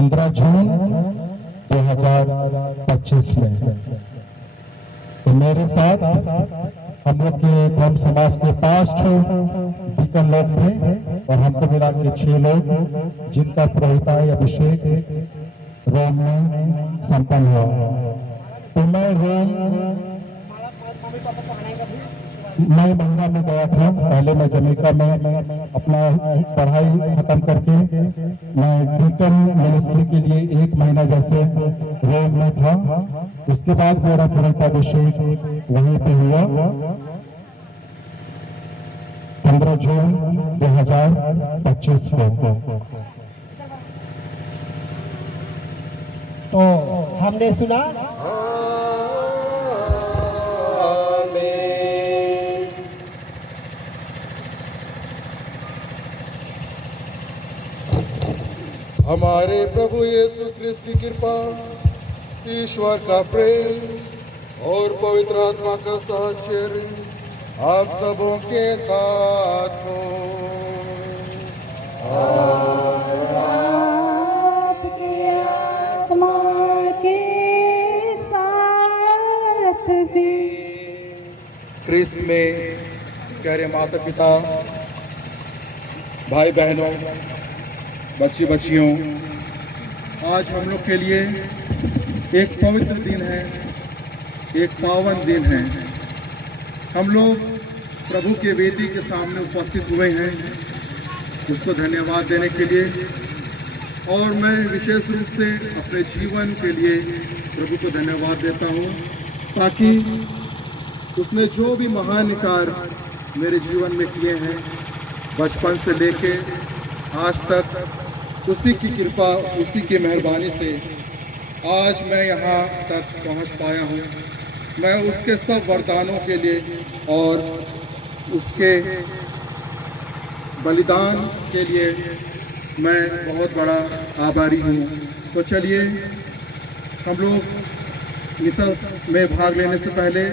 15 जून 2025 में। तो मेरे साथ हम लोग के धर्म समाज के 5 डीकन लोग थे और हमको मिला के 6 लोग, जिनका पुरोहिताई अभिषेक रोम में संपन्न हुआ। तो मैं रोम मैं मंगा में गया था। पहले मैं जमैका में अपना पढ़ाई खत्म करके मैं डीकन मिनिस्ट्री के लिए 1 महीना जैसे रोम में था। उसके बाद मेरा पुरोहिताभिषेक वहीं पे हुआ 15 जून 2025 को। तो हमने सुना हमारे प्रभु यीशु क्रिस्त की कृपा, ईश्वर का प्रेम और पवित्र आत्मा का साहचर्य आप सबों के साथ हो। आपकी आत्मा के साथ भी। क्रिस्त में प्यारे माता पिता, भाई बहनों, बच्ची बच्चियों, आज हम लोग के लिए एक पवित्र दिन है, एक पावन दिन है। हम लोग प्रभु के वेदी के सामने उपस्थित हुए हैं उसको धन्यवाद देने के लिए, और मैं विशेष रूप से अपने जीवन के लिए प्रभु को धन्यवाद देता हूँ, ताकि उसने जो भी महान कार्य मेरे जीवन में किए हैं बचपन से लेके आज तक, उसी की कृपा, उसी की मेहरबानी से आज मैं यहाँ तक पहुँच पाया हूँ। मैं उसके सब वरदानों के लिए और उसके बलिदान के लिए मैं बहुत बड़ा आभारी हूँ। तो चलिए हम लोग मिसा में भाग लेने से पहले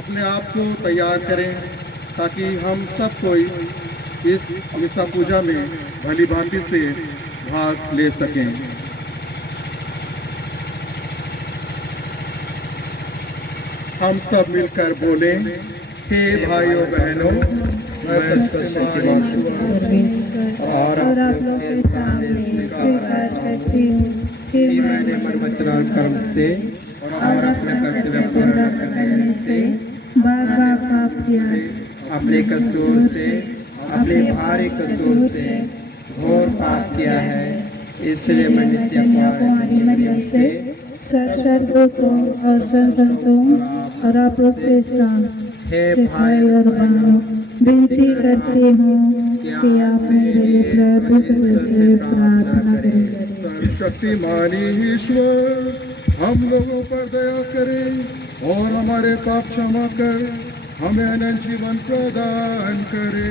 अपने आप को तैयार करें, ताकि हम सब कोई इस मिसा पूजा में भली भांति से भाग ले सकें। हम सब मिलकर बोले, हे भाइयों बहनों, मैं और आप लोग के सामने स्वीकार करती हूँ कि मैंने मन वचन कर्म से और अपने कर्तव्य पूर्ण करने से बार-बार पाप किया, अपने कसूर से, अपने भारी कसूर से घोर पाप किया है। इसलिए मैं नित्य तुम्हारी मदद से सर्वों को और संतों और आप लोग के साथ हे भाई और बहनों विनती करती हूँ कि आप मेरे लिए प्रभु से प्रार्थना करें। शक्तिमानी ईश्वर हम लोगों पर दया करे और हमारे पाप क्षमा कर हमें अनंत जीवन प्रदान करे।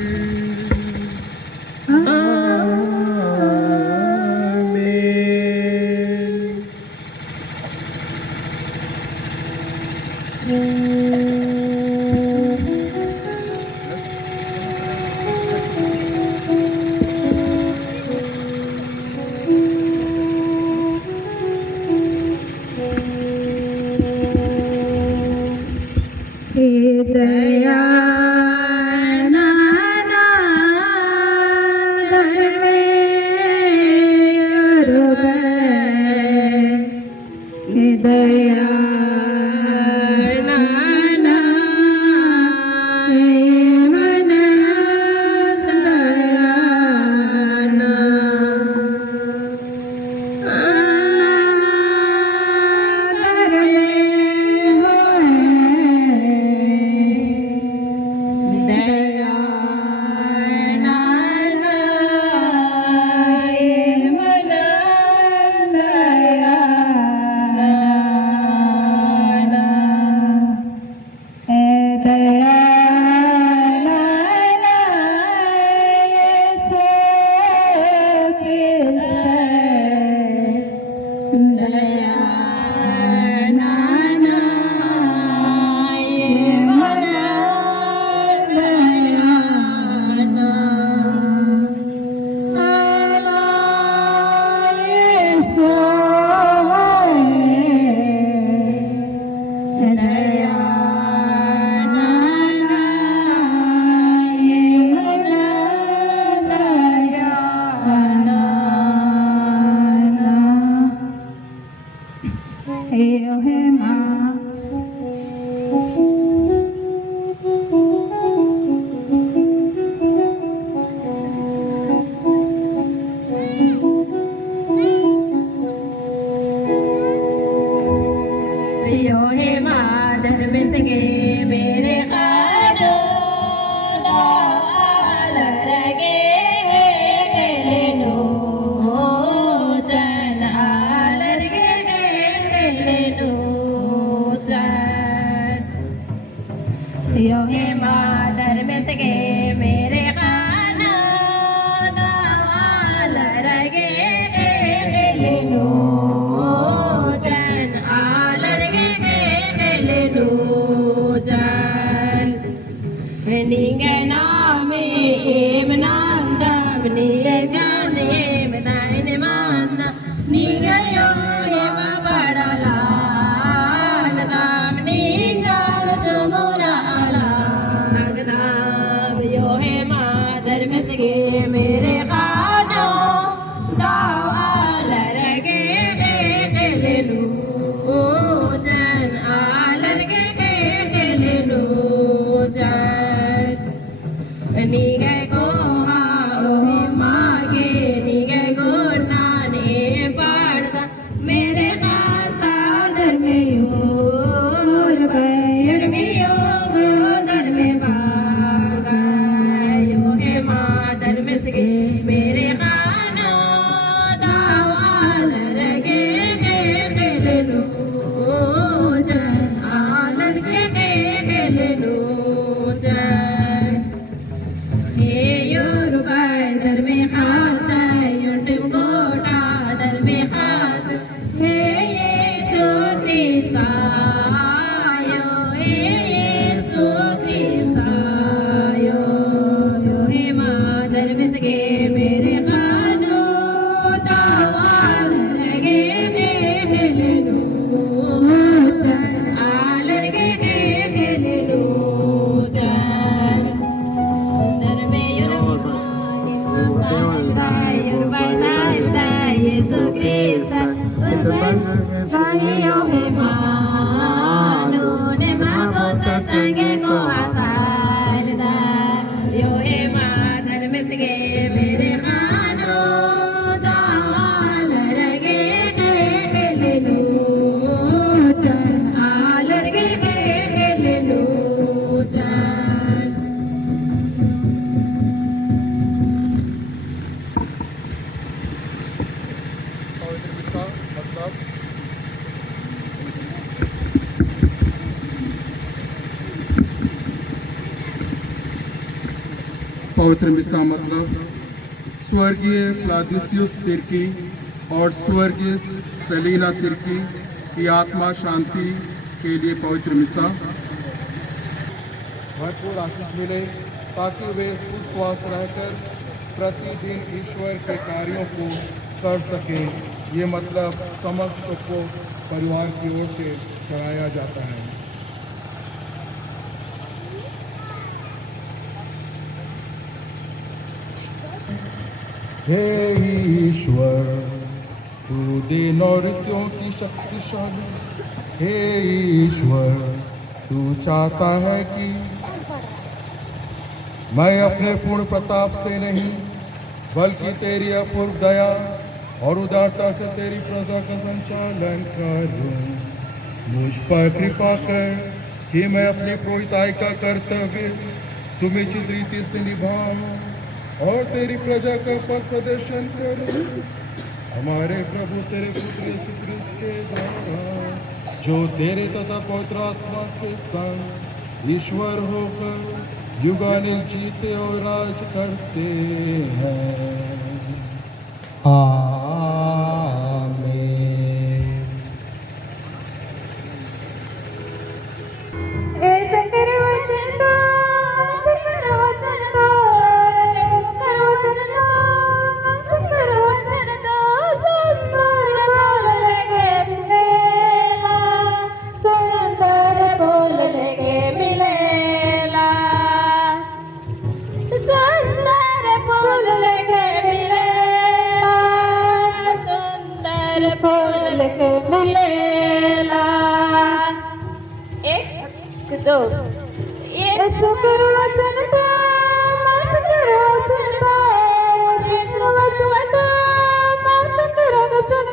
Sahiyo hemanu ne magota sange ko akarda yo hema dharme sige mere mano dal rage lelu chan al rage lelu chan पवित्र मिसा मतलब पवित्र मिसा मतलब स्वर्गीय क्लाउदियस तिर्की और स्वर्गीय सेलिना तिर्की की आत्मा शांति के लिए पवित्र मिसा भरपूर आशीष मिले ताकि वे सुस्वास रहकर प्रतिदिन ईश्वर के कार्यों को कर सके। ये मतलब समस्त को परिवार की ओर से चढ़ाया जाता है। हे ईश्वर तू दिन और ऋतुओं की शक्तिशाली, हे ईश्वर तू चाहता है कि मैं अपने पूर्ण प्रताप से नहीं बल्कि तेरी अपूर्व दया और उदारता से तेरी प्रजा का संचालन करूं। मुझ पर कृपा कर कि मैं अपनी पुरोहिताई का कर्तव्य सुनिश्चित रीति से निभाऊं और तेरी प्रजा का पथ प्रदर्शन करूं। हमारे प्रभु तेरे पुत्र यीशु क्रिस्त के द्वारा जो तेरे तथा पवित्र आत्मा के संग ईश्वर होकर युगानिल जीते और राज करते हैं। आमीन। शंकर वचन दो, शंकर वचन दो, शंकर वचन दो, शंकर वचन दो, सुंदर बोल लगे मिलेला, सुंदर बोल लगे मिलेला, सुंदर बोल लगे मिलेला, सुंदर बोल लगे मिलेला। एक दो यीशु करो वचन दो, मास करो वचन दो, यीशु वचन दो, मास करो वचन,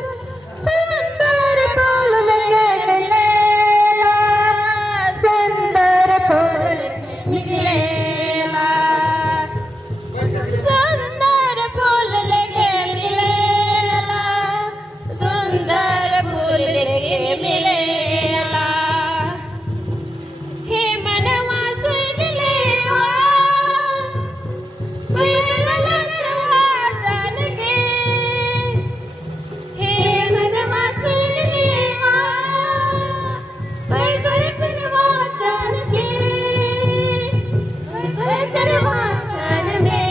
सुंदर बोल लगे मिलेला, सुंदर बोल मिलेला, सुंदर बोल लगे मिलेला, सुंदर बोल लगे मिलेला। हे मनवा सुन लेवा, बैबल करवा जान के, हे मनवा सुन लेवा, बैबल करवा जान के, बैबल करवा जान में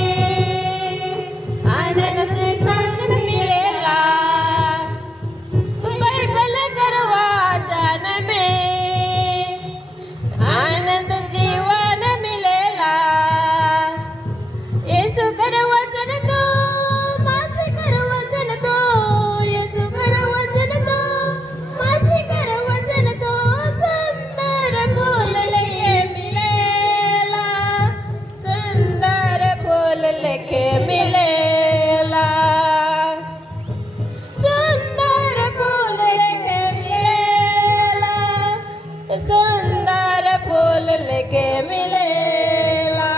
आनंद संग मिलेला, बैबल करवा जान में आनंद जीवन मिलेला। यीशु कर वचन दो, मास कर वचन दो, यीशु कर वचन दो, मास कर वचन दो, सुंदर फूल लेके मिलेला, सुंदर फूल लेके मिलेला, सुंदर फूल लेके मिलेला, सुंदर फूल लेके मिलेला।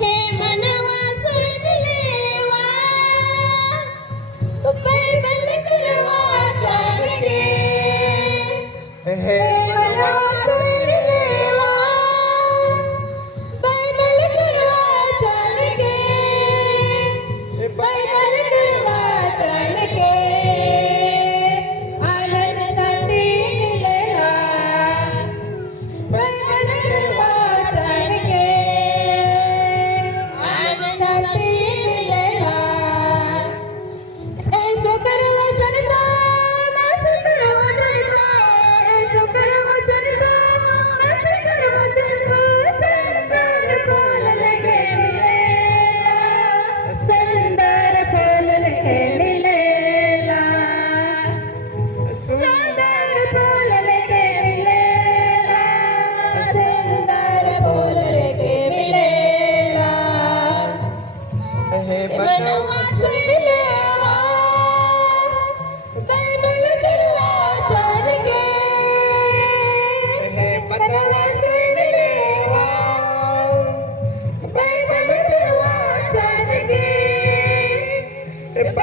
हे मनवा सुन लेवा, बैबल करवा जान के, हे मनवा सुन लेवा, बैबल करवा जान के, बैबल करवा जान के, आनंद शांति मिलेला, बैबल करवा जान के, आनंद शांति मिलेला। ऐसो कर वचन दो, मास कर वचन दो, ऐसो कर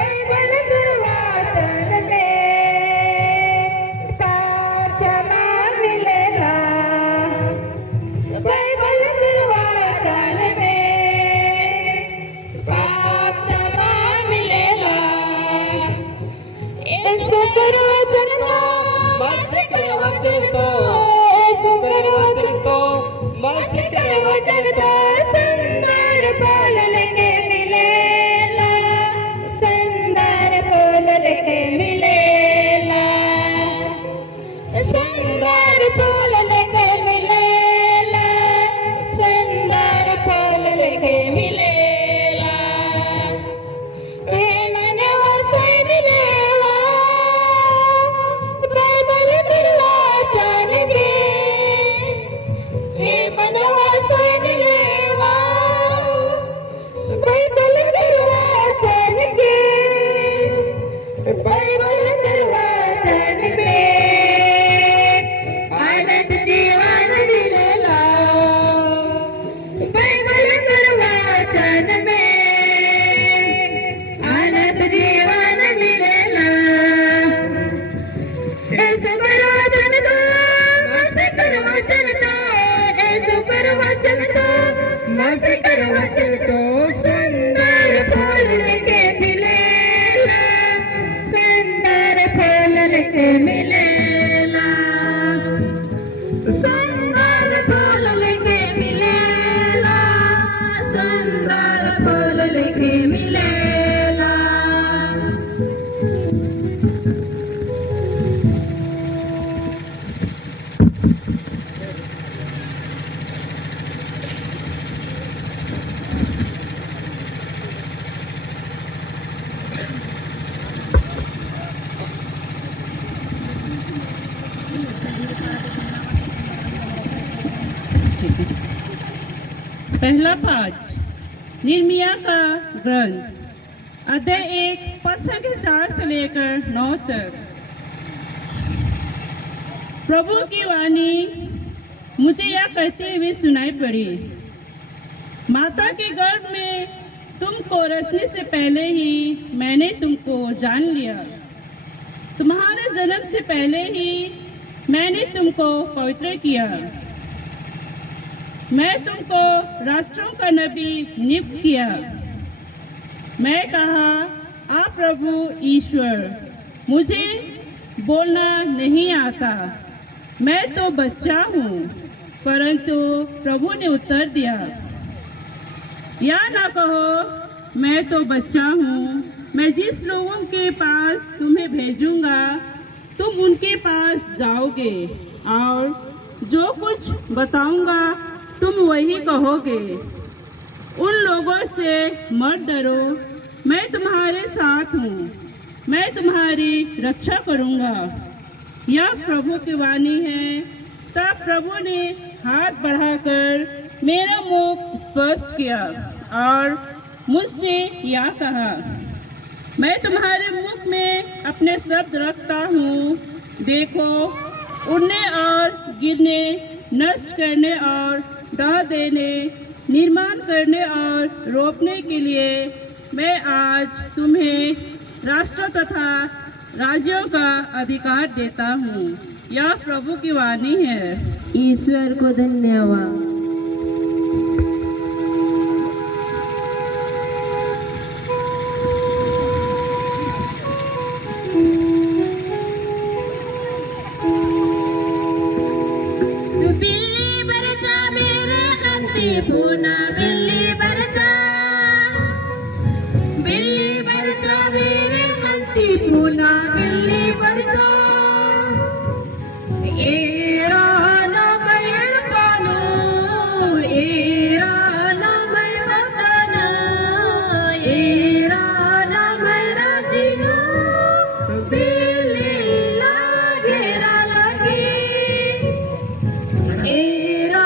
बाइबल गुरुवाचन में पाप क्षमा मिलेगा। बाइबल गुरुवाचन में पाप क्षमा मिलेगा। ऐसे गुरुवचन को मस्त करवचन तो मस्त करवचन तो सुंदर फल लेके मिलेला। सुंदर फल लेके मिलेला। सुंदर फल लेके मिलेला। सुंदर फल लेके मिलेला। हे मनवा से मिलेला। बाइबल गुरुवाचन में हे मनवा से मिलेला। बाइबल गुरुवाचन के बाइबल गुरुवाचन में आनंद जीवन मिलेला। बाइबल गुरुवाचन में आनंद जीवन मिलेला। ऐसे गुरुवचन तो ऐसे गुरुवचन तो ऐसे गुरुवचन तो ऐसे गुरुवचन तो सुंदर फल लेके मिलेला। सुंदर फल लेके मिलेला। सुंदर फल लेके मिलेला। सुंदर फल लेके मिलेला। पहला पाठ निर्मिया का ग्रंथ अध्याय 1 पद संख्या 4 से लेकर 9 तक। प्रभु की वाणी मुझे यह कहते हुए सुनाई पड़ी, माता के गर्भ में तुमको रचने से पहले ही मैंने तुमको जान लिया। तुम्हारे जन्म से पहले ही मैंने तुमको पवित्र किया। मैं तुमको राष्ट्रों का नबी नियुक्त किया। मैं कहा, आप प्रभु ईश्वर, मुझे बोलना नहीं आता, मैं तो बच्चा हूँ। परंतु प्रभु ने उत्तर दिया, या ना कहो मैं तो बच्चा हूँ। मैं जिस लोगों के पास तुम्हें भेजूंगा तुम उनके पास जाओगे और जो कुछ बताऊंगा तुम वही कहोगे। उन लोगों से मत डरो, मैं तुम्हारे साथ हूँ, मैं तुम्हारी रक्षा करूँगा। यह प्रभु की वाणी है। तब प्रभु ने हाथ बढ़ाकर मेरा मुख स्पर्श किया और मुझसे यह कहा, मैं तुम्हारे मुख में अपने शब्द रखता हूँ। देखो, उड़ने और गिरने, नष्ट करने और ढा देने, निर्माण करने और रोपने के लिए मैं आज तुम्हें राष्ट्र तथा राज्यों का अधिकार देता हूँ। यह प्रभु की वाणी है। ईश्वर को धन्यवाद। पूना बिल्ली बरसा, बिल्ली बरसा मेरे हंसी पूना बिल्ली बरसा। एरा ना मैं पालो, एरा ना मैं बताना, एरा ना मैं राजीनो, बिल्ली लागेरा लगी। एरा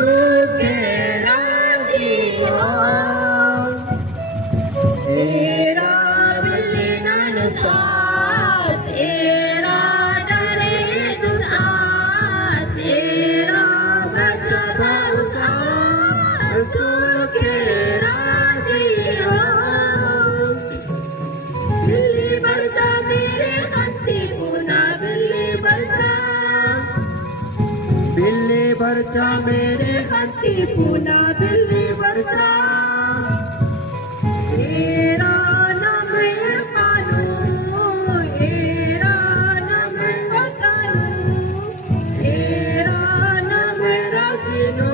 सुखे राजी हो तेरा मिलन सास तेरा डरे दुसास तेरा बचा भरोसा सुखे राजी हो बिल्ली बरसा मेरे हंसी पुना बिल्ली बरसा मेरे हंसी पुना बिल्ली बरसा तेरा नाम है पालू तेरा नाम है पतालू तेरा नाम है राखिनो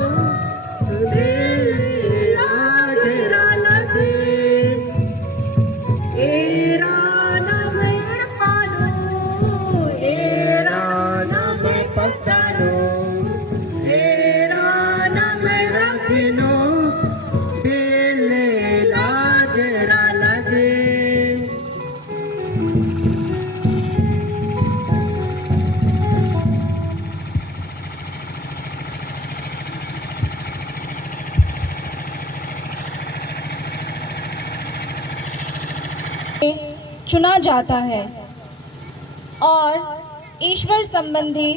दिल तेरा लगे तेरा नाम है पालू तेरा नाम है पतालू तेरा नाम है राखिनो दिल तेरा लगे। चुना जाता है और ईश्वर संबंधी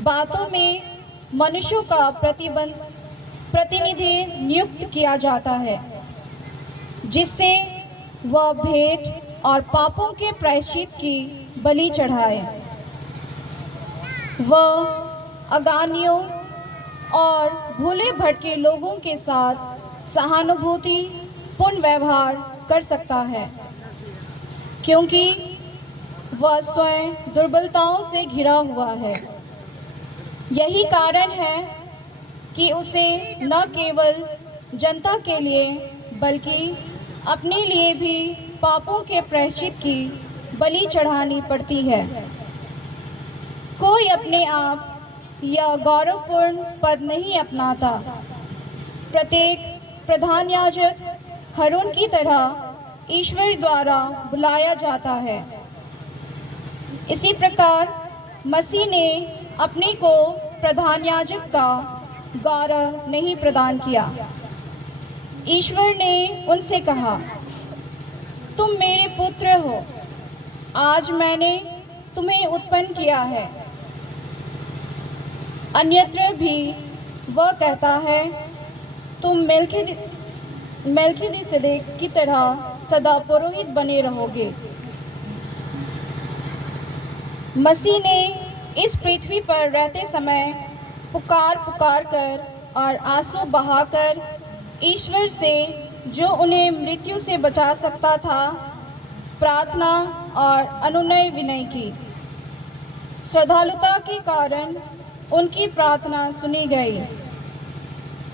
बातों में मनुष्यों का प्रतिनिधि नियुक्त किया जाता है जिससे वह भेंट और पापों के प्रायश्चित की बलि चढ़ाए। वह अगानियों और भूले भटके लोगों के साथ सहानुभूति पूर्ण व्यवहार कर सकता है क्योंकि वह स्वयं दुर्बलताओं से घिरा हुआ है। यही कारण है कि उसे न केवल जनता के लिए बल्कि अपने लिए भी पापों के प्रायश्चित की बलि चढ़ानी पड़ती है। कोई अपने आप या गौरवपूर्ण पद नहीं अपनाता। प्रत्येक प्रधान याजक हारून की तरह ईश्वर द्वारा बुलाया जाता है। इसी प्रकार मसीह ने अपने को प्रधान याजक का गौरव नहीं प्रदान किया। ईश्वर ने उनसे कहा, तुम मेरे पुत्र हो, आज मैंने तुम्हें उत्पन्न किया है। अन्यत्र भी वह कहता है, तुम मेल्कीसेदेक की तरह सदा पुरोहित बने रहोगे। मसीह ने इस पृथ्वी पर रहते समय पुकार कर और आंसू बहाकर ईश्वर से, जो उन्हें मृत्यु से बचा सकता था, प्रार्थना और अनुनय विनय की। श्रद्धालुता के कारण उनकी प्रार्थना सुनी गई।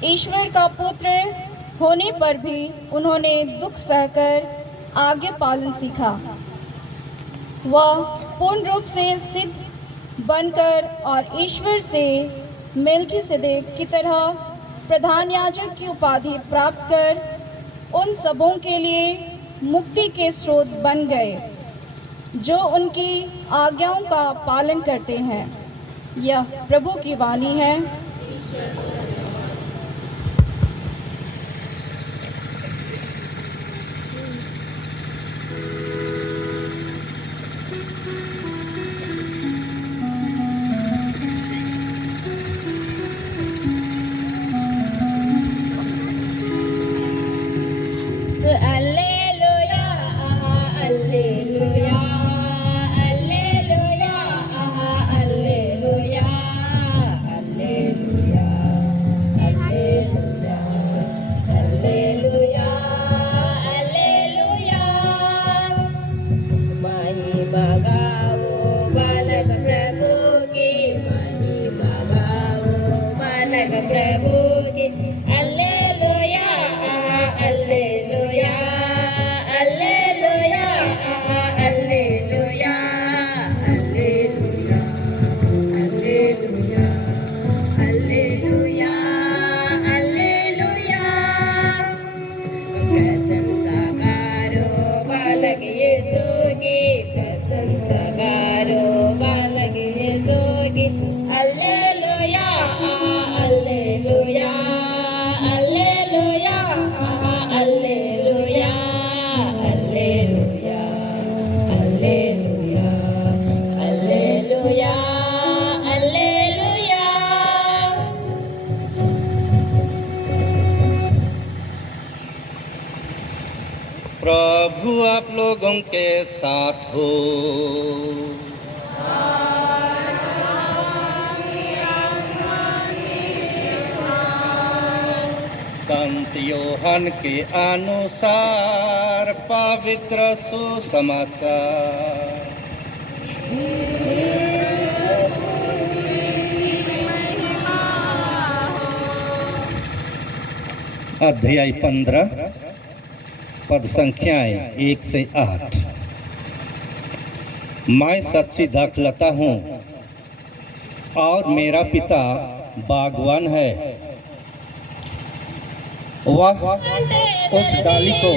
ईश्वर का पुत्र होने पर भी उन्होंने दुख सहकर आगे पालन सीखा। वह पूर्ण रूप से सिद्ध बनकर और ईश्वर से मेल्कीसेदेक की तरह प्रधान याजक की उपाधि प्राप्त कर उन सबों के लिए मुक्ति के स्रोत बन गए जो उनकी आज्ञाओं का पालन करते हैं। यह प्रभु की वाणी है। प्रभु आप लोगों के साथ हो। संत योहन के अनुसार पवित्र सुसमाचार। अध्याय 15 पद संख्याएं 1 से 8। मैं सच्ची दाखलता हूँ और मेरा पिता बागवान है। वह उस डाली को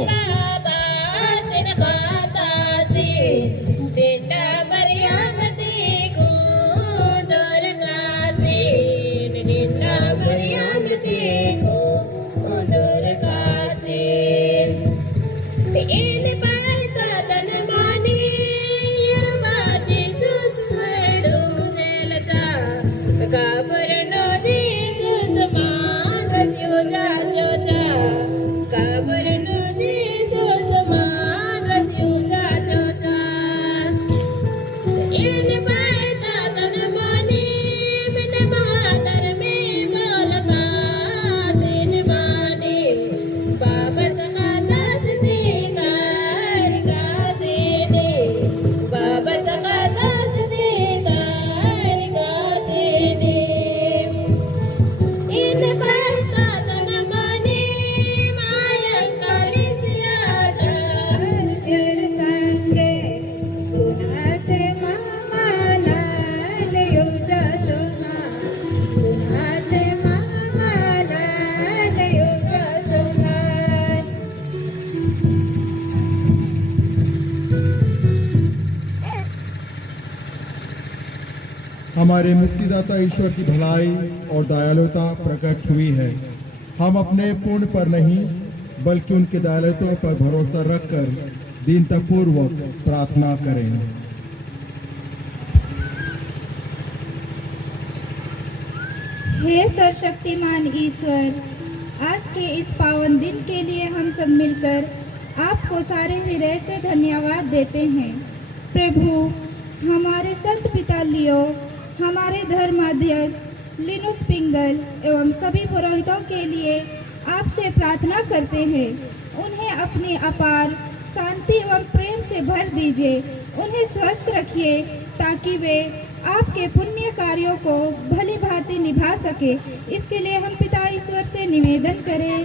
हमारे मुक्तिदाता ईश्वर की भलाई और दयालुता प्रकट हुई है। हम अपने पुण्य पर नहीं बल्कि उनके दयालुता पर भरोसा रखकर दीनतापूर्वक प्रार्थना करें। हे सर्वशक्तिमान ईश्वर, आज के इस पावन दिन के लिए हम सब मिलकर आपको सारे हृदय से धन्यवाद देते हैं। प्रभु, हमारे संत पिता लियो, हमारे धर्माध्यक्ष लिनुस पिंगल एवं सभी पुरोहितों के लिए आपसे प्रार्थना करते हैं। उन्हें अपनी अपार शांति एवं प्रेम से भर दीजिए। उन्हें स्वस्थ रखिए ताकि वे आपके पुण्य कार्यों को भली भांति निभा सके। इसके लिए हम पिता ईश्वर से निवेदन करें।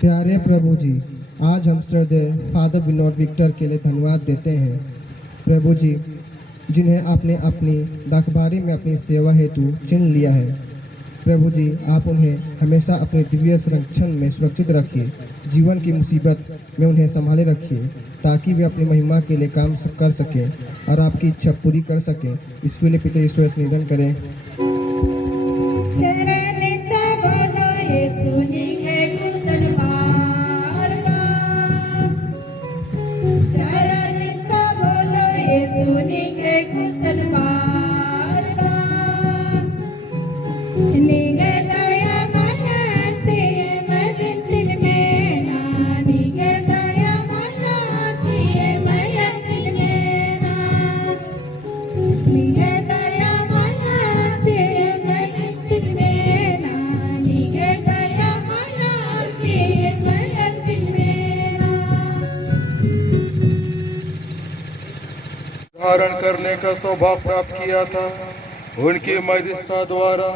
प्यारे प्रभु जी, आज हम श्रद्धेय फादर विनोद विक्टर के लिए धन्यवाद देते हैं। प्रभु जी, जिन्हें आपने अपनी दाखबारी में अपनी सेवा हेतु चुन लिया है। प्रभु जी, आप उन्हें हमेशा अपने दिव्य संरक्षण में सुरक्षित रखिए। जीवन की मुसीबत में उन्हें संभाले रखिए ताकि वे अपनी महिमा के लिए काम कर सकें और आपकी इच्छा पूरी कर सकें। इसके लिए पिता ईश्वर से निवेदन करें। धारण करने का सौभाग्य प्राप्त किया था। उनकी मध्यस्थता द्वारा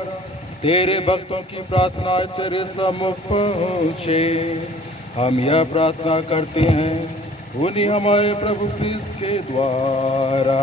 तेरे भक्तों की प्रार्थना तेरे सम्मुख पहुँचे। हम यह प्रार्थना करते हैं उन्हीं हमारे प्रभु क्रिस्त के द्वारा।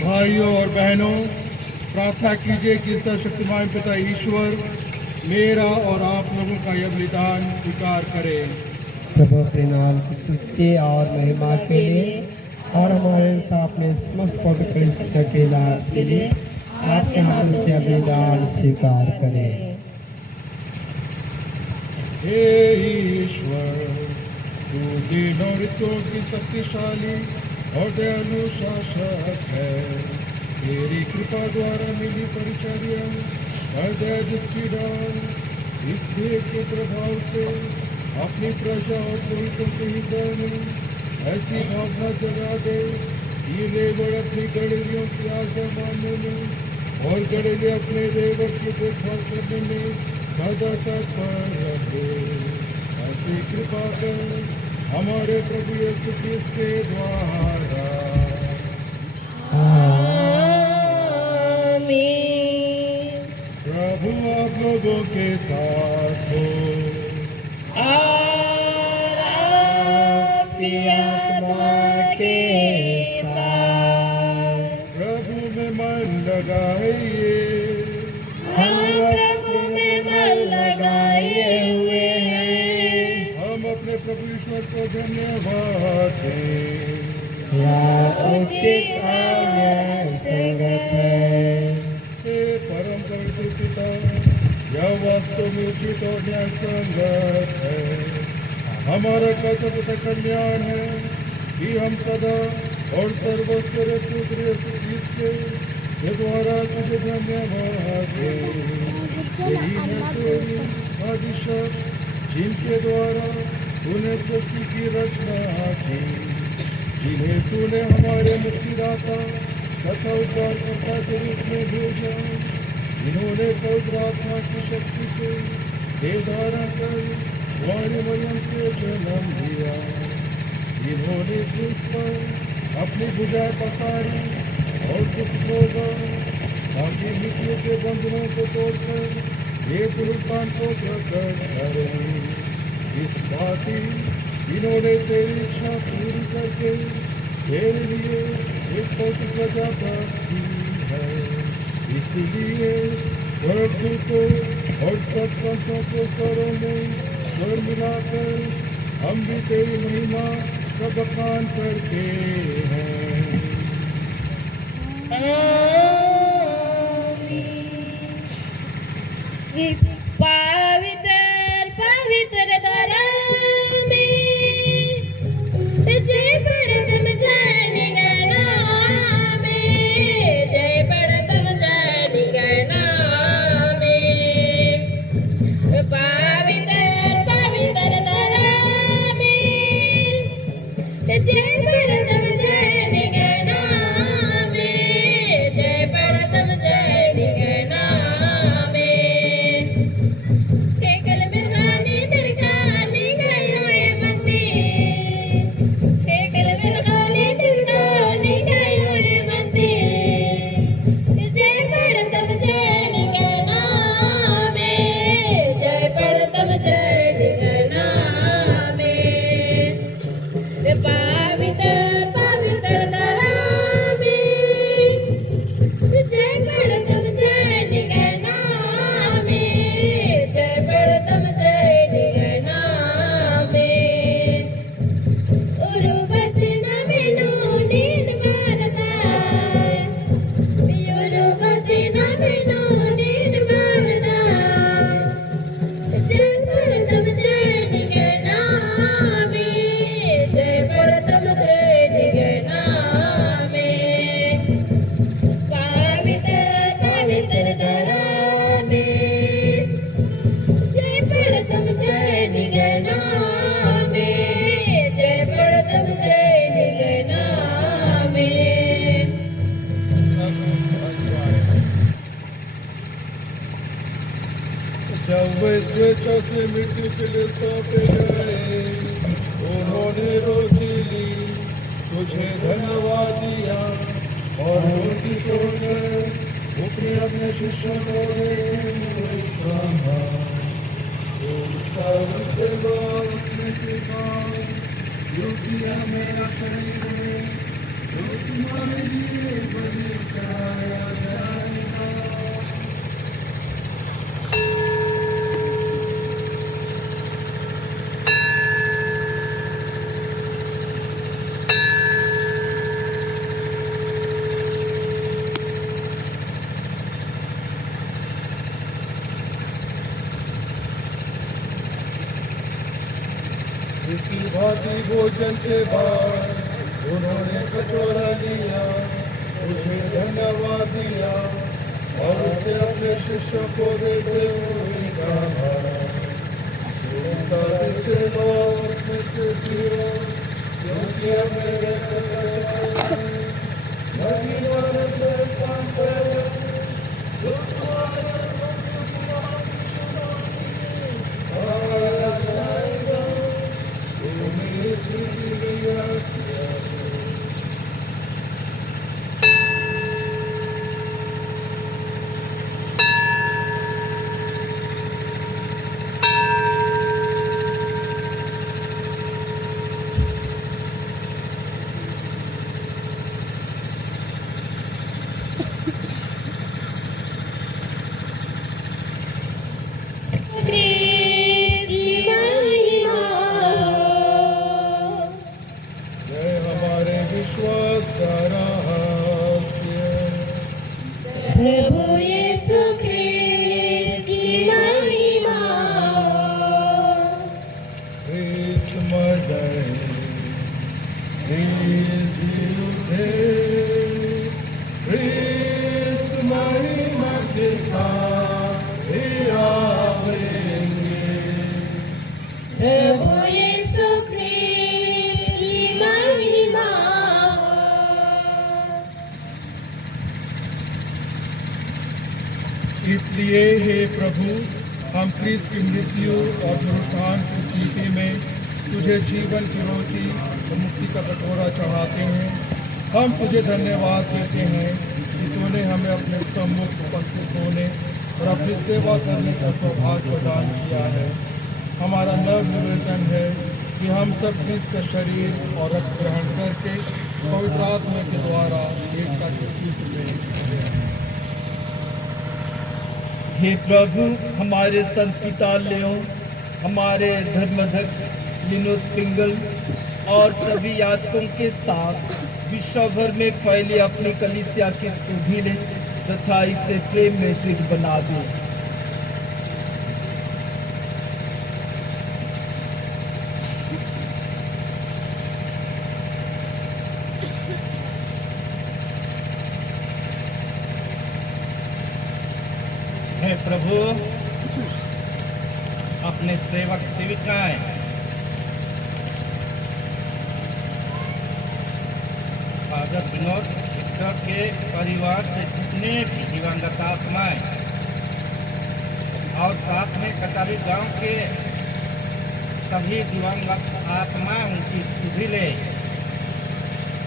भाइयों और बहनों, प्रार्थना कीजिए कि सर्वशक्तिमान पिता ईश्वर मेरा और आप लोगों का यह बलिदान स्वीकार करे। प्रभु अपने नाम की स्तुति और महिमा के लिए और हमारे अपने समस्त पवित्र कलीसिया के लाभ के लिए आपके हाथों से बलिदान स्वीकार करें। हे ईश्वर, तू दिनों ऋतुओं की शक्तिशाली और दयालु शासक है। तेरी कृपा द्वारा मिली परिचर्या और दया दृष्टि डाल, इस देह के प्रभाव से अपनी प्रजा और पुरुषों के हृदय में ऐसी भावना जगा दे कि लेबर अपनी गड़ेलियों की आज्ञा मानने में और गड़ेले अपने लेबर की देखभाल करने में सदा तत्पर रहे। ऐसी कृपा कर हमारे प्रभु यीशु क्रिस्त के द्वारा। प्रभु आप लोगों के साथ हो और आपकी आत्मा के साथ। प्रभु में मन लगाइए, हम प्रभु में मन लगाए हुए हैं। हम अपने प्रभु ईश्वर को धन्यवाद दें। उचित संगत है। हे परम पवित्र पिता, यह वास्तव में उचित और न्याय संगत है। हमारा कर्तव्य कल्याण है कि हम सदा और सर्वस्व पुत्र यीशु क्रिस्त के द्वारा तुझे धन्यवाद दें। यही है तेरी बादशाह जिनके द्वारा तूने सृष्टि की रचना की, जिन्हें तूने हमारे मुक्तिदाता तथा उद्धारकर्ता के रूप में भेजा, जिन्होंने पवित्र आत्मा की शक्ति से देह धारण कर वाणी मरियम से जन्म लिया, जिन्होंने क्रूस पर अपनी भुजा पसारी और दुख भोगा ताकि मृत्यु के बंधनों को तोड़कर ये पुनरुत्थान को प्रकट करें। इस भांति इन्होंने तेरी इच्छा पूरी करके तेरे लिए एक पवित्र प्रजा प्राप्त की है। इसलिए स्वर्गदूतों और सब संतों के स्वरों में स्वर मिलाकर हम भी तेरी महिमा का बखान करते हैं। पवित्र पवित्र धरा में जय परतम जानी गना में जय परतम जानी गना में पवित्र पवित्र धरा में जय परतम जानी गना में जय परतम जानी गना में केकल मिर्गानी तिरगानी गयोए मस्ती केकल मिर्गानी तिरगानी गयोए मस्ती जय परतम जय गना में जय परतम जय गना में पवित्र पवित्र धरा में जय परतम जय गना में जय परतम जय गना में उरुवसी नमिनो नीन मारता उरुवसी नमिनो नीन मारता जय परतम जय गना में जय परतम जय गना में पवित्र पवित्र धरा में जय परतम जय गना में जय परतम जय गना में जब वे स्वेच्छा से मृत्यु के लिए सौंपे गए उन्होंने रोटी ली, तुझे धन्यवाद दिया और रोटी तोड़कर उसने अपने शिष्यों को दे कहा, तुम सबसे लो उसने कहा, रोटियां मेरा शरीर है जो तुम्हारे लिए बलि चढ़ाया जाएगा। इसी भांति भोजन के बाद उन्होंने कटोरा लिया, उसे धन्यवाद दिया और उसे अपने शिष्यों को देते हुए कहा, तुम इससे लो उसमें से पियो, क्योंकि अब मेरे काम करो। प्रभु यीशु ख्रीस्त की महिमा Christ murder, Christ uठे, Christ महिमा के साथ आवेंगे। प्रभु यीशु ख्रीस्त की महिमा इसलिए हे प्रभु, हम ख्रीस्त की मृत्यु और पुनरुत्थान की स्थिति में तुझे जीवन की रोटी और मुक्ति का कटोरा चढ़ाते हैं। हम तुझे धन्यवाद देते हैं कि तूने हमें अपने सम्मुख उपस्थित होने और अपनी सेवा करने का सौभाग्य प्रदान किया है। हमारा नव निवेदन है कि हम सब क्रिस्त का शरीर और रक्त ग्रहण करके पवित्र आत्मा के द्वारा एकता के सूत्र में हे प्रभु, हमारे संत पिता लियो, हमारे धर्माध्यक्ष लिनोस पिंगल और सभी याजकों के साथ विश्व भर में फैली अपनी कलीसिया की सुधि ले तथा इसे प्रेम में सिद्ध बना दे। हे प्रभु, अपने सेवक सेविकाएं फादर विनोद विक्टर के परिवार से जितने भी दिवंगत आत्माएं और साथ में कटारी गांव के सभी दिवंगत आत्माएं उनकी सुधि ले,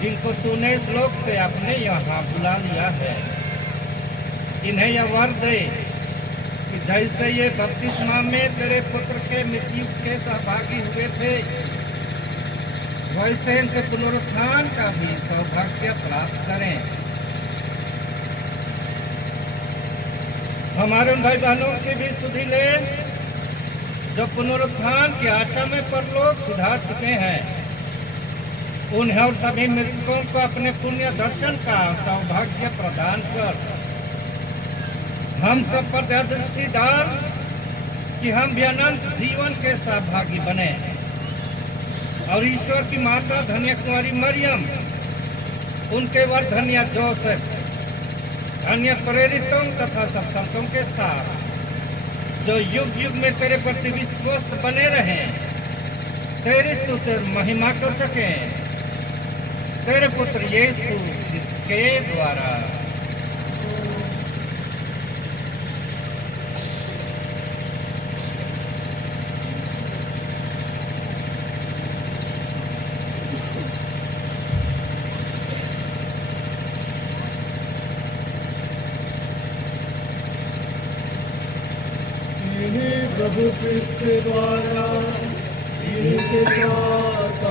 जिनको तूने इस लोक से अपने यहाँ बुला लिया है, इन्हें यह वर दे कि जैसे ये बपतिस्मा में तेरे पुत्र के मृत्यु के सहभागी हुए थे, वैसे इनके पुनरुत्थान का भी सौभाग्य प्राप्त करें। हमारे उन भाई बहनों की भी सुधि ले जो पुनरुत्थान की आशा में परलोक सिधार चुके हैं, उन्हें और सभी मृतकों को अपने पुण्य दर्शन का सौभाग्य प्रदान कर। हम सब पर दया दृष्टि डाल कि हम भी अनंत जीवन के सहभागी बने और ईश्वर की माता धन्य कुमारी मरियम, उनके वर धन्य जोसेफ, धन्य प्रेरितों तथा सब संतों के साथ जो युग युग में तेरे प्रति विश्वस्त बने रहें, तेरी स्तुति महिमा कर सके, तेरे पुत्र यीशु के द्वारा। प्रभु क्रिस्त के द्वारा इनके साथ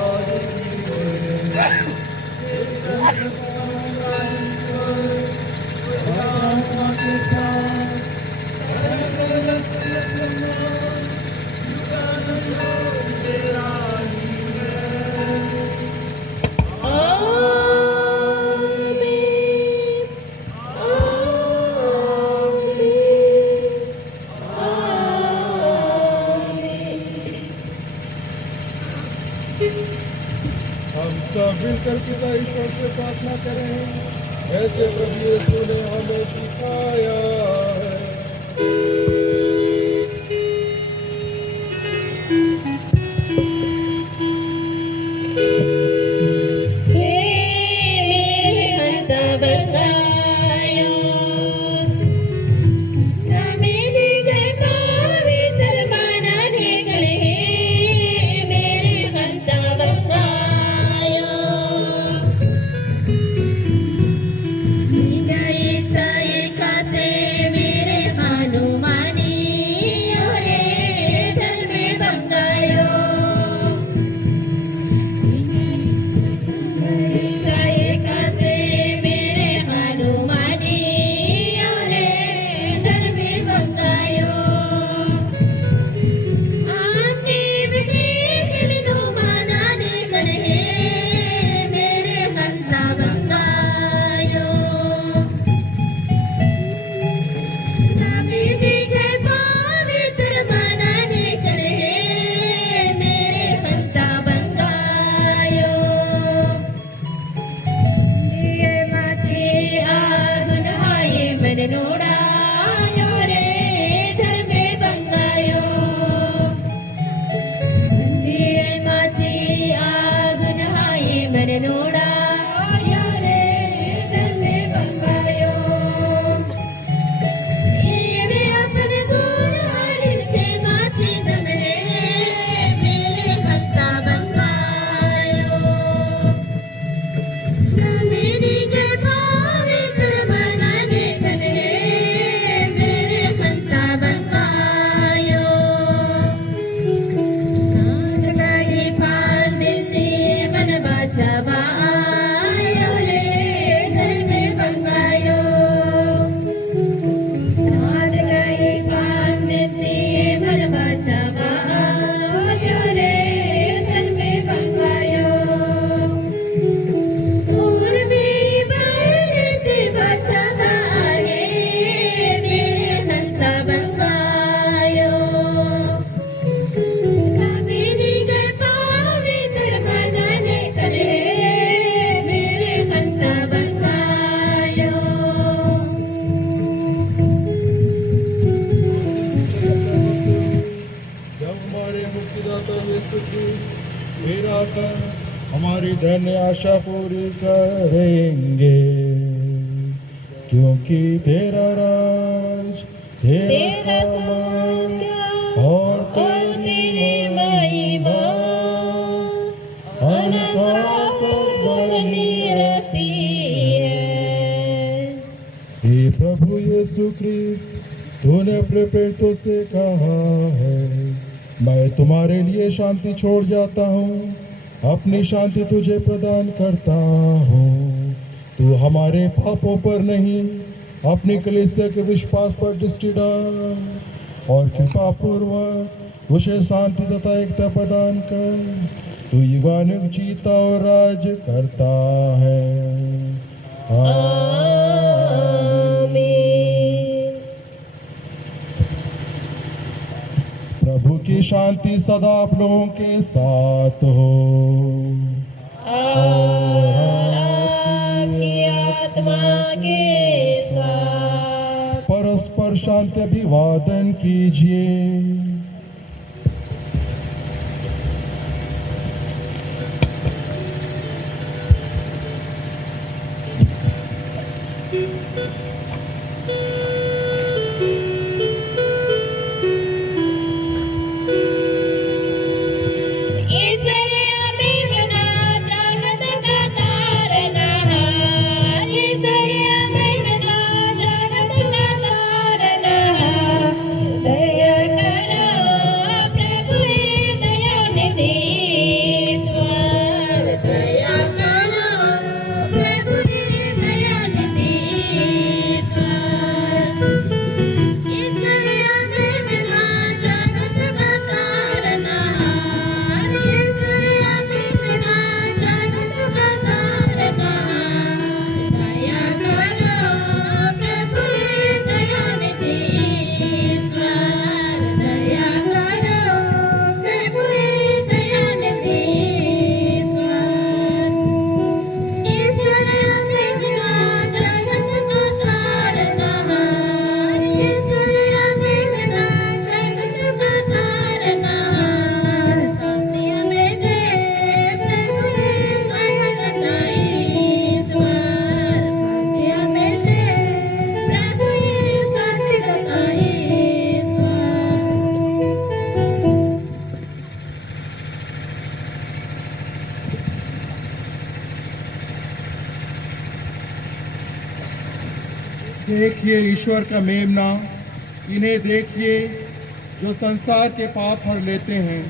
आत्मा के साथ हम सब मिलकर पिता ईश्वर से प्रार्थना करें, ऐसे प्रभु यीशु ने हमें सिखाया है। मेरे मेरा कर हमारी धन्य आशा पूरी करेंगे, क्योंकि तेरा राज, तेरा सामर्थ्य और तेरी महिमा अनंत बनी रहती है। हे प्रभु यीशु ख्रिस्त, तूने अपने प्रेरितों से कहा है, मैं तुम्हारे लिए शांति छोड़ जाता हूँ, अपनी शांति तुझे प्रदान करता हूँ। तू हमारे पापों पर नहीं, अपनी कलीसिया के विश्वास पर दृष्टि डाल और कृपा पूर्वक उसे शांति तथा एकता प्रदान कर। तू युगानुग जीता और राज करता है। प्रभु की शांति सदा आप लोगों के साथ हो और आपकी आत्मा के साथ। परस्पर शांति अभिवादन कीजिए। देखिए ईश्वर का मेमना, इन्हें देखिए जो संसार के पाप हर लेते हैं।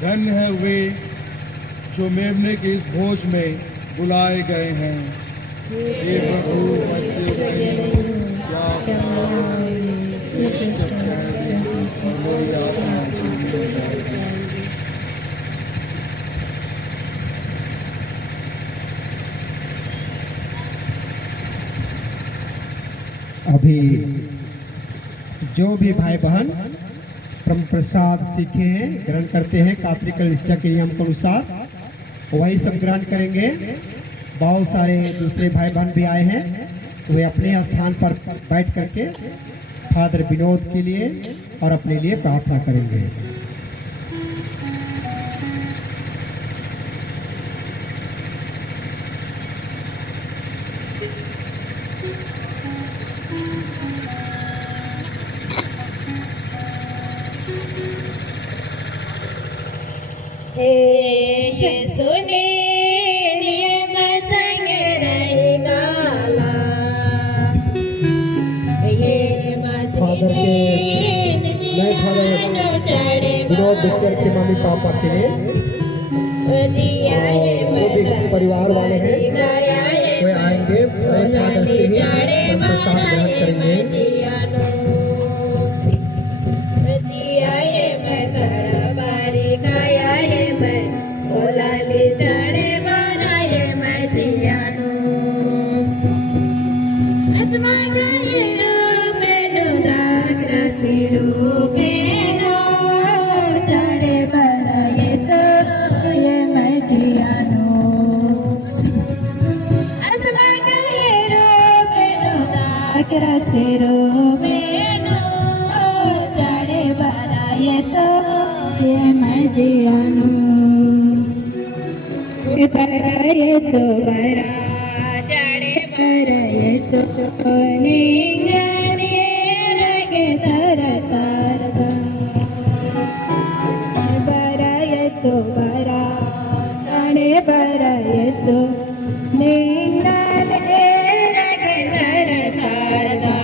धन्य है वे जो मेमने के इस भोज में बुलाए गए हैं। हे प्रभु, अभी जो भी भाई बहन ब्रह्म प्रसाद सीखे हैं, ग्रहण करते हैं कातरी कलीसिया के नियम के अनुसार, वही सब ग्रहण करेंगे। बहुत सारे दूसरे भाई बहन भी आए हैं, वे अपने स्थान पर बैठ करके फादर विनोद के लिए और अपने लिए प्रार्थना करेंगे। विनोद विक्टर के मम्मी पापा के लिए जो भी परिवार वाले हैं वे आएंगे, फादर से ही प्रसाद ग्रहण करेंगे। मजियानो परयसो बरा चढ़े परयसो निंगने रगे तरसारदा परयसो बरा चढ़े परयसो निंगने रगे तरसारदा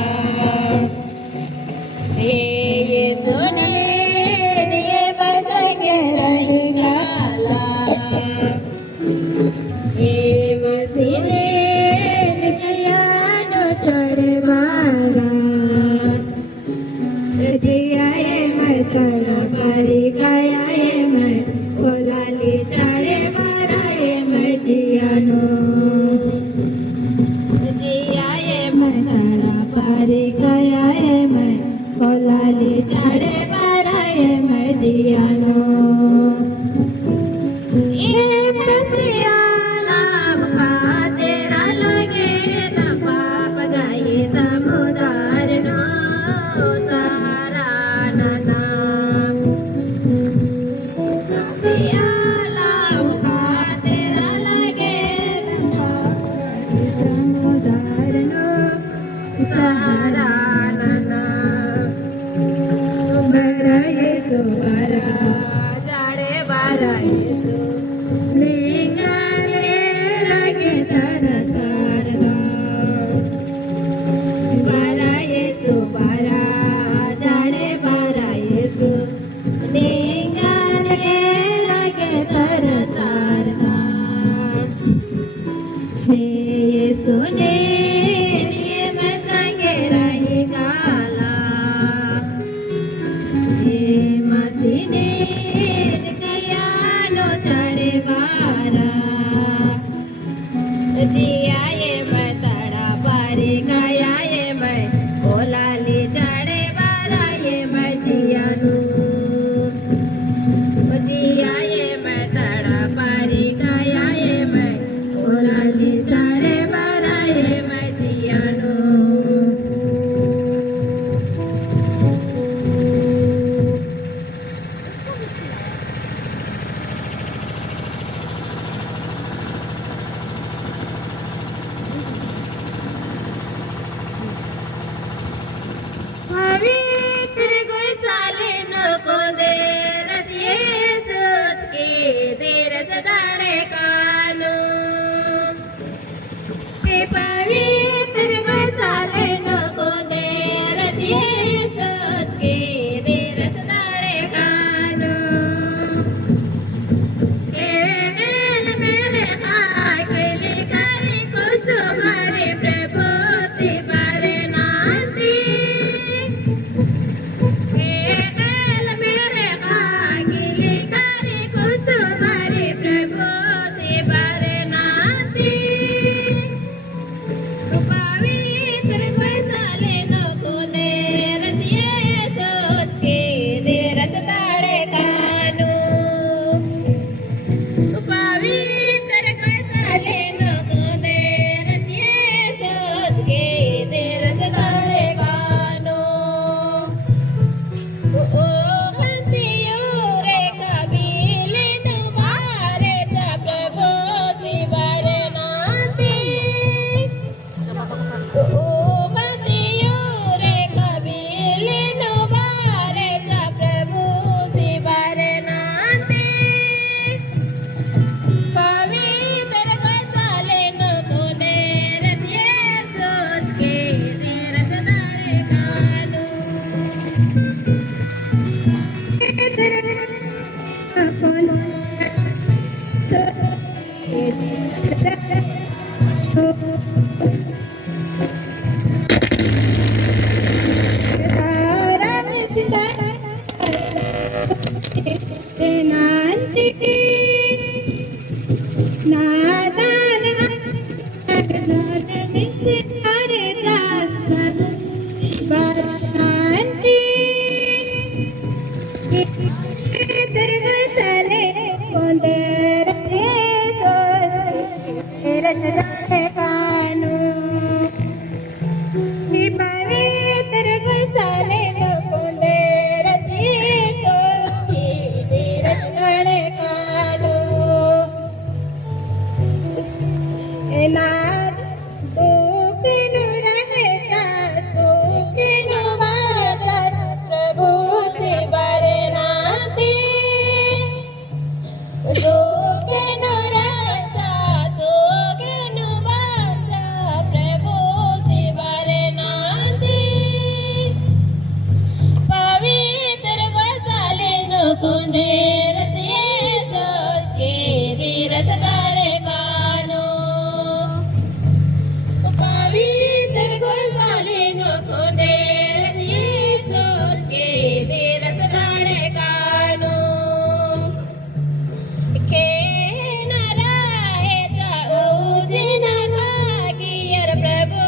ये सुने दिए बस के रहेगा कुंडेर से सोच के वीरस करे कानो पवित्र गुरसालिनो कुंडेर से सोच के वीरस करे कानो के नाराए जाओ जिना भागियर प्रभु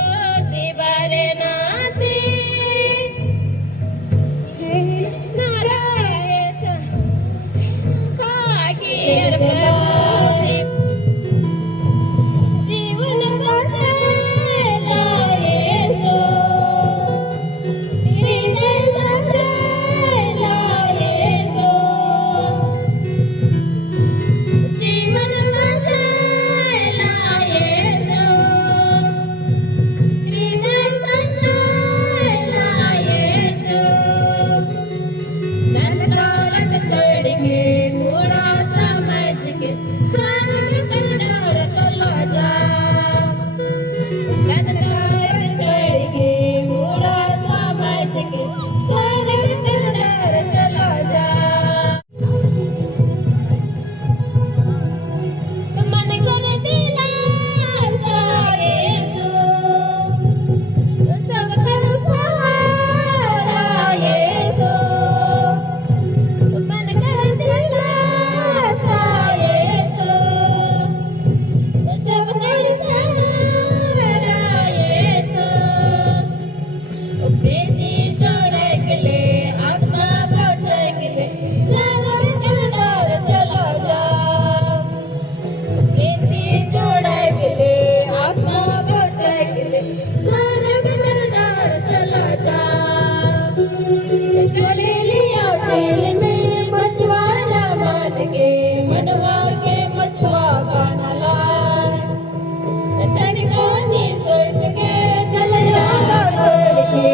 शिवर नाते नाराए भागियर प्रभु जीवन बचाला येसो हृदय बचाला येसो जीवन बचाला येसो हृदय बचाला येसो धन दौलत छोड़ के थोड़ा समझ के स्वर्ग कंडोर चला जा धन दौलत छोड़ के थोड़ा समझ के स्वर्ग कंडोर चला जा मन कर दिला सारे सो सब कर सहारा येसो मन कर दिला सारे सो सब कर सहारा येसो प्रीति जोड़ के ले आत्मा बच के ले सागर कंडोर चला जा प्रीति जोड़ के ले आत्मा बच के ले सागर कंडोर चला जा चले लिया जेल में मछुआरा मान के मनवा के मछुआ का नला तनिकोनी सोच के चलया छोड़ के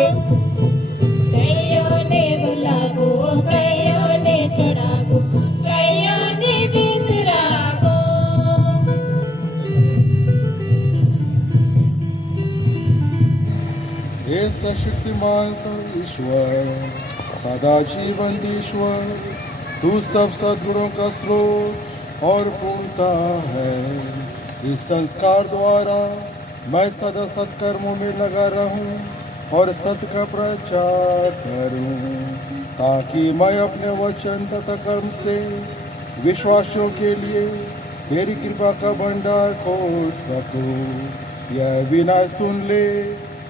कईयों ने बुलागो कईयों ने चढ़ागो कईयों ने बिसरागो हे सशक्तिमान ईश्वर सदा जीवन ईश्वर तू सब सद्गुणों का स्रोत और पूर्णता है। इस संस्कार द्वारा मैं सदा सत्कर्मों में लगा रहूं और सत्य का प्रचार करूं ताकि मैं अपने वचन तथा कर्म से विश्वासियों के लिए तेरी कृपा का भंडार खोल सकूं। यह विनय सुन ले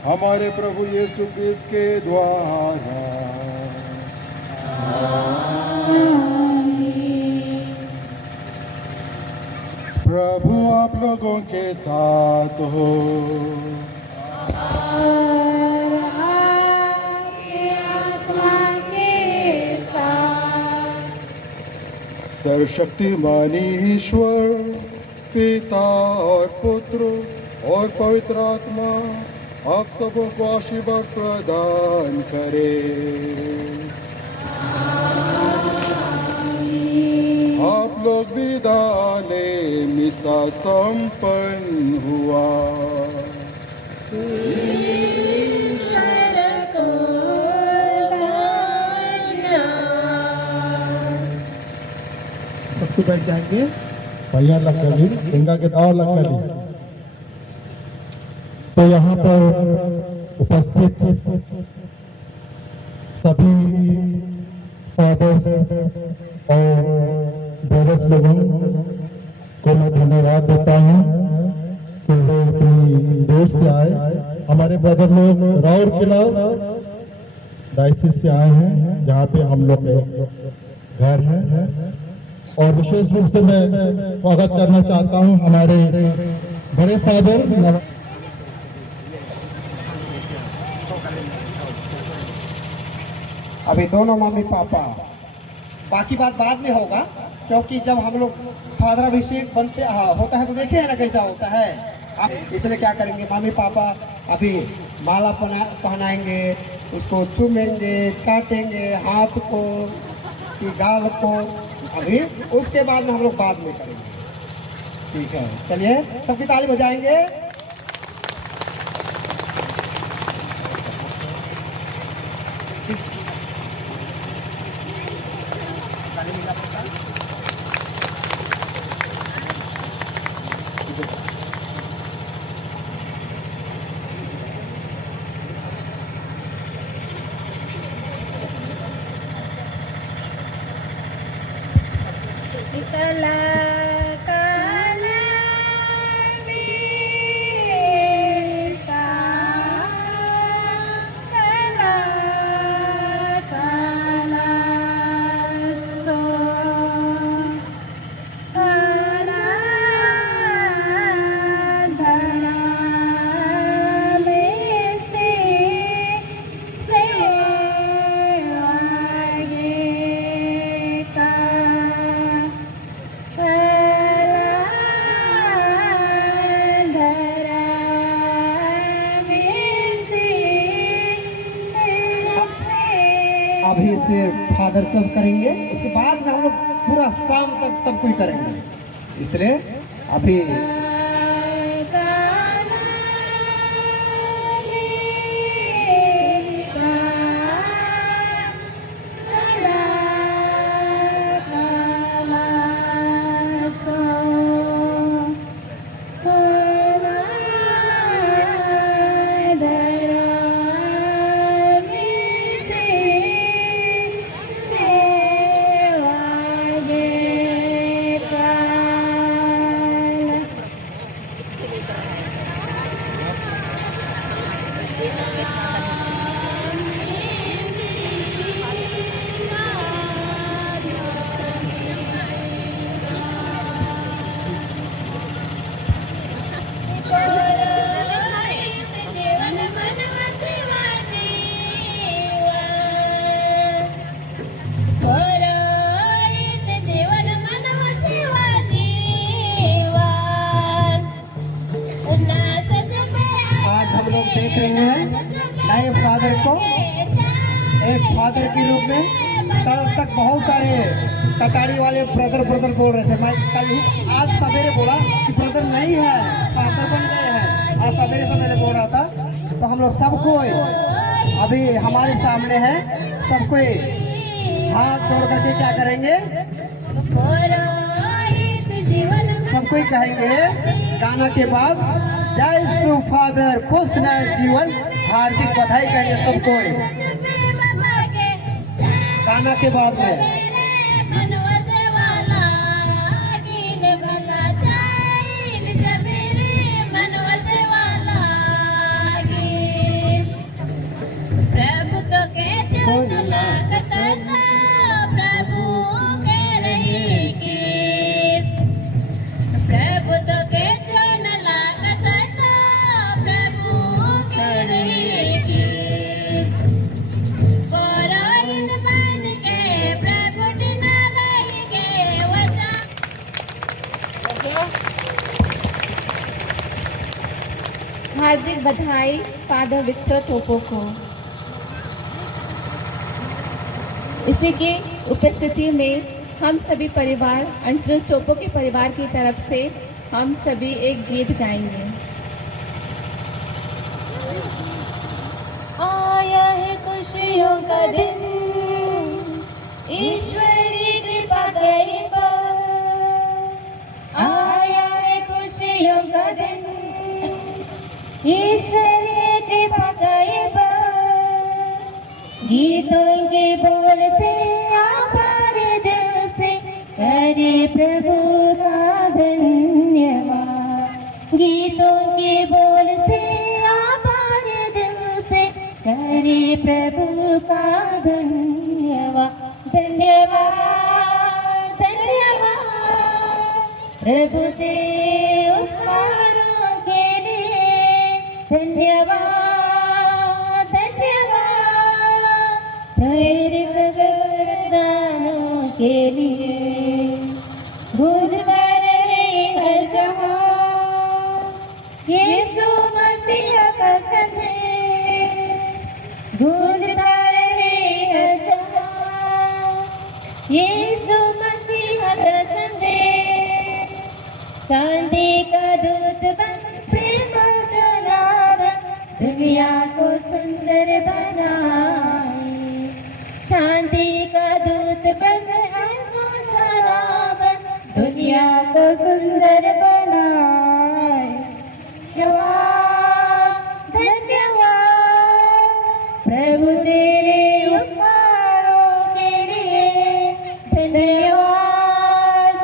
हमारे प्रभु यीशु क्रिस्त के द्वारा। प्रभु आप लोगों के साथ हो। सर्वशक्तिमान ईश्वर पिता और पुत्र और पवित्र आत्मा आप सबों को आशीर्वाद प्रदान करे। आप लोग विदा ले मिसा संपन्न हुआ। सबको बैठ जाएंगे। भैया लग गई गंगा के दाव लग गई। तो यहाँ पर उपस्थित सभी फादर्स और ब्रदर्स लोगों को मैं धन्यवाद देता हूँ कि वो इतनी देर से आए। हमारे ब्रदर लोग राउरकेला डायसिस से आए हैं जहाँ पे हम लोग घर हैं और विशेष रूप से मैं स्वागत करना चाहता हूँ हमारे बड़े फादर। अभी दोनों मम्मी पापा, बाकी बात बाद में होगा क्योंकि जब हम लोग फादर अभिषेक बनते होता है तो देखे है ना कैसा होता है। अब इसलिए क्या करेंगे, मम्मी पापा अभी माला पहनाएंगे, उसको चूमेंगे, काटेंगे हाथ को कि गाल को, अभी उसके बाद में हम लोग बाद में करेंगे। ठीक है, चलिए सबकी ताली बजाएंगे। कला काला मीता कला काला सो काला धरा में से आगे का अभी से फादर सब करेंगे, उसके बाद में हम लोग पूरा शाम तक सब कुछ करेंगे, इसलिए अभी देख रहे हैं नए फादर को एक फादर के रूप में। कल तक बहुत सारे कटारी वाले ब्रदर बोल रहे थे, मैं कल आज सवेरे बोला कि ब्रदर नहीं है, फादर बन गए हैं। आज सवेरे से मैंने बोल रहा था, तो हम लोग सबको अभी हमारे सामने है, सबको हाथ जोड़ करके क्या करेंगे, सबको कहेंगे गाना के बाद जय शिव फादर खुश नए जीवन, हार्दिक बधाई कहेंगे सबको गाना के बाद में। हार्दिक बधाई फादर विक्टर टोपो को। इसी की उपस्थिति में हम सभी परिवार अंशुल टोपो के परिवार की तरफ से हम सभी एक गीत गाएंगे। आया है खुशियों का दिन, ईश्वरी कृपा गई पर, आया है खुशियों का दिन, ईश्वरी कृपा गई पर, गीतों के बोल से आभार दिल से करे प्रभु का धन्यवाद, गीतों के बोल से आभार दिल से करे प्रभु का धन्यवाद, धन्यवाद धन्यवाद प्रभु के उपकारों के लिए, धन्यवाद धन्यवाद प्रेरित वरदानों के लिए, गूंजता रहे हर जहां यीशु मसीह का संदेश, गूंजता रहे हर जहां यीशु मसीह का संदेश, शांति का दूत बन प्रेम जलावन दुनिया को सुंदर बनाए, शांति का दूत बन जलावन दुनिया को सुंदर बनाए, धन्यवाद प्रभु तेरे उपकारों के लिए, धन्यवाद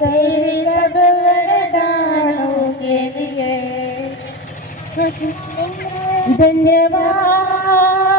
तेरे सब वरदानों के लिए धन्यवाद